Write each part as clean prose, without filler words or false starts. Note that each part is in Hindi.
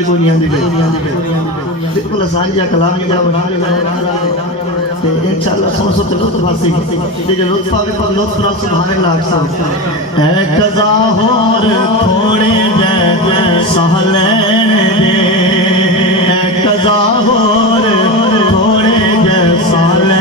समझ कोई नहीं आती बिल्कुल आसान जा कलाम जा बना ते इंशाअल्लाह सुन सो लुत्फ हासिल ते जो लुत्फ आवे पर लुत्फ ना सुभान अल्लाह सा है कज़ा होर थोड़े जै सहले है कज़ा होर थोड़े जै सहले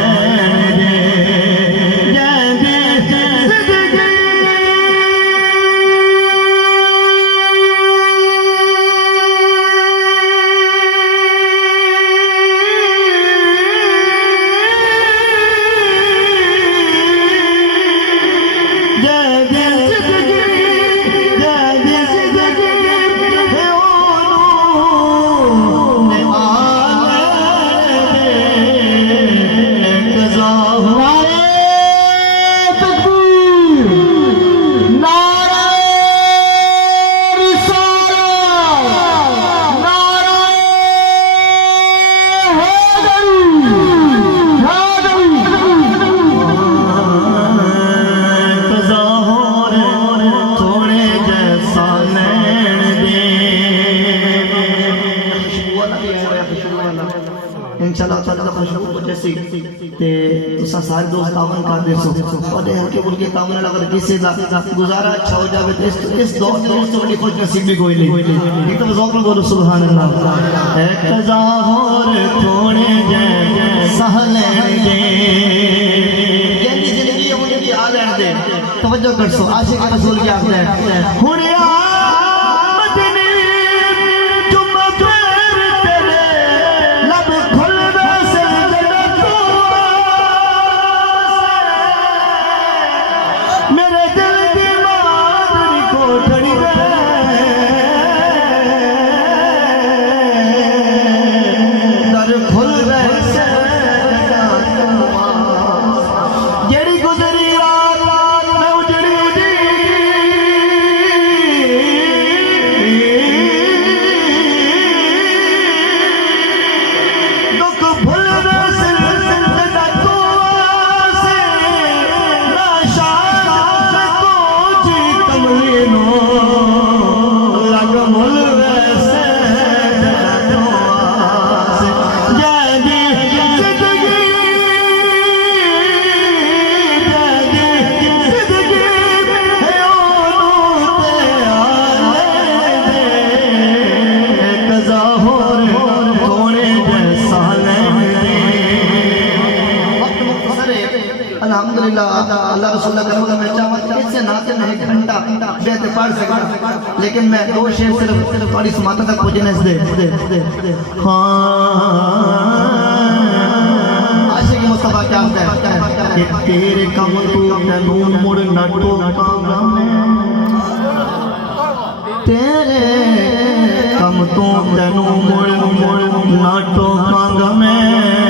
सारे दोस्त तावन कर दे सो और हल्के फुल्के काम ना लगा किसी का गुजारा अच्छा हो जाए तो इस दौर में इस बड़ी खुश नसीब भी कोई नहीं एक तो ज़ौक़ में बोलो सुभान अल्लाह है कज़ा होर थोड़े जै सहले दे जल्दी जिंदगी उनकी हाल है दे तवज्जो कर सो आशिक रसूल के आखिर है हुने अल्लाह रसूल का मैं चाहता इससे नात में एक घंटा बेहद पढ़ सकता लेकिन मैं दो शेर सिर्फ थोड़ी समाता तक पहुंचने से दे आशिक मुस्तफा क्या कहता है कि तेरे कम तू तनु मुड़ नटो तेरे कम तू तनु मुड़ नटो कांग में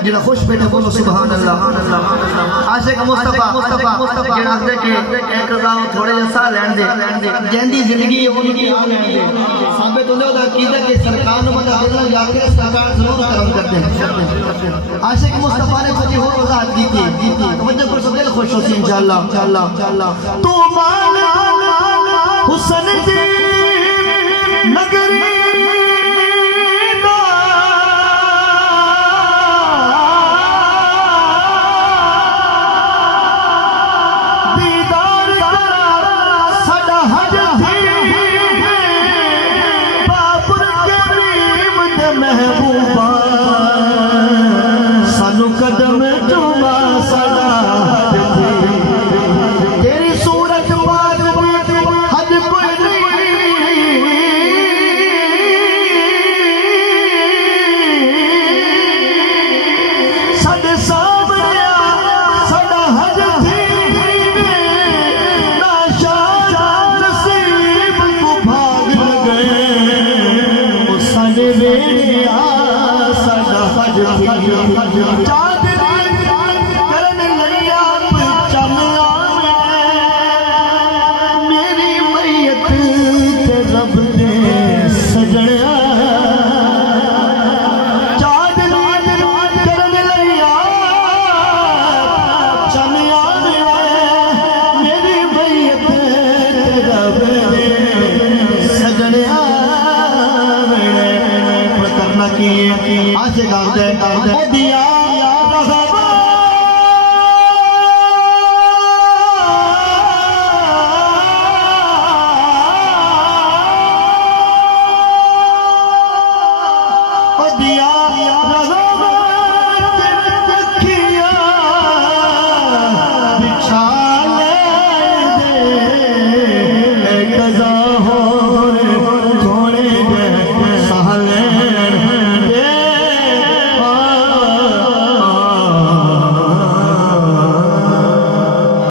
जिला खुश बैठे बोलो सुभान अल्लाह आशिक मुस्तफा जिला दे के एक जाओ थोड़े जैसा लैंड दे जंदी जिंदगी उनकी आ लैंड दे साबित होने वाला कीदा के सरकार ने बता देना जाके सरकार जरूर करम करते हैं आशिक मुस्तफा ने खुद हो वजाहत की थी तवज्जो कर सो दिल खुश हो इंशाअल्लाह तू मान हुस्न दी नगरी